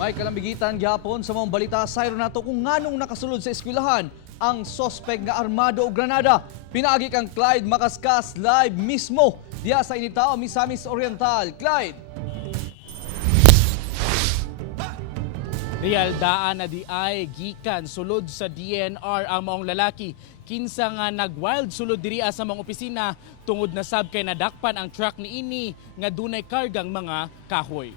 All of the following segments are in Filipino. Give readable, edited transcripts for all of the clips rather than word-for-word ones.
May kalambigitan gyapon sa mga balita sayro nato kung nganong nakasulod sa eskwelahan ang sospek nga armado o granada. Pinaagi kang Clyde Makaskas live mismo diya sa Initao, Misamis Oriental. Clyde! Real daan na di ay gikan sulod sa DNR ang maong lalaki. Kinsa nga nag-wild sulod diri sa mga opisina tungod na sab kay nadakpan ang truck ni ini nga dunay kargang mga kahoy.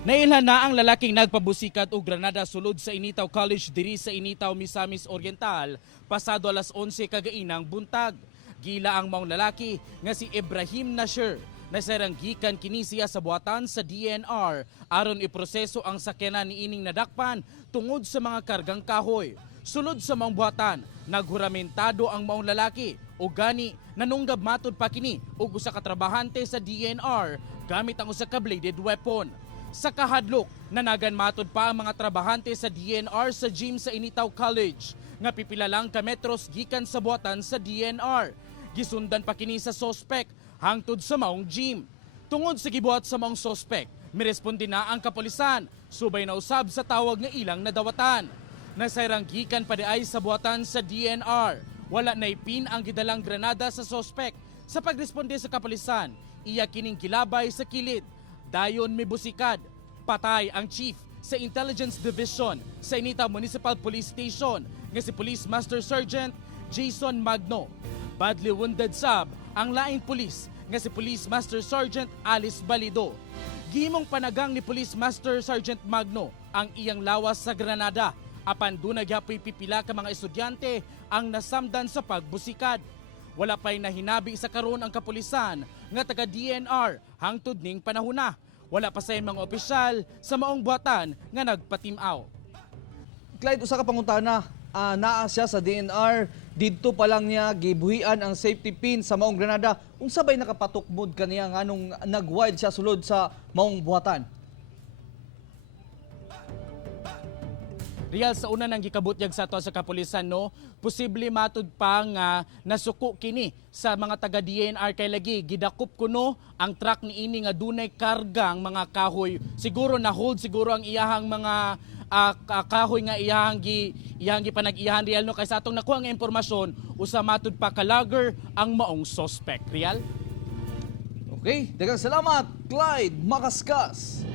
Nailhan na ang lalaking nagpabusikat og granada sulod sa Initaw College diri sa Initaw, Misamis Oriental pasado alas 11 kagainang buntag. Gila ang maong lalaki nga si Ibrahim Nasher na seranggikan kini siya sa buhatan sa DNR aron iproseso ang sakyanan ni ining nadakpan tungod sa mga kargang kahoy. Sulod sa maong buhatan, naghuramentado ang maong lalaki o gani nanunggab matod pa kini og usa ka trabahante sa DNR gamit ang usa ka bladed weapon. Sa kahadlok, nanagan matod pa ang mga trabahante sa DNR sa gym sa Initaw College nga pipila lang ka metros gikan sa buhatan sa DNR. Gisundan pa kini sa sospek hangtod sa maong gym. Tungod sa gibuhat sa maong sospek, miresponde na ang kapulisan, subay na usab sa tawag nga ilang nadawatan. Nasayrang gikan pa diay sa buhatan sa DNR. Wala na ipin ang gidalang granada sa sospek. Sa pagresponde sa kapulisan, iya kining kilabay sa kilid. Dayon may busikad, patay ang chief sa Intelligence Division sa Initaw Municipal Police Station nga si Police Master Sergeant Jason Magno. Badly wounded sab ang laing pulis nga si Police Master Sergeant Alice Balido. Gihimong panagang ni Police Master Sergeant Magno ang iyang lawas sa granada apan dunay gyapoy pipila ka mga estudyante ang nasamdan sa pagbusikad. Wala pa'y nahinabi sa karon ang kapulisan nga taga DNR hangtod ning panahuna. Wala pa sa mga opisyal sa maong buhatan nga nagpatimaw. Clyde, usa ka pangutana, naa siya sa DNR, didto pa lang niya gibuhian ang safety pin sa maong granada. Unsa bay nakapatukmod kaniya nganong nag-wild siya sulod sa maong buhatan? Real, sa una nang gikabutyag sa ato sa kapulisan, no, posible matud pa nga nasuko kini sa mga taga DNR kay lagi gidakop kuno ang truck ni ini nga dunay kargang mga kahoy. Siguro na hold siguro ang iyahang mga kahoy nga iyahang gipanag-iyahan real, no, kay sa atong nakuha nga impormasyon usa matud pa ka logger ang maong suspect. Real. Okay, daghang salamat Clyde Makaskas.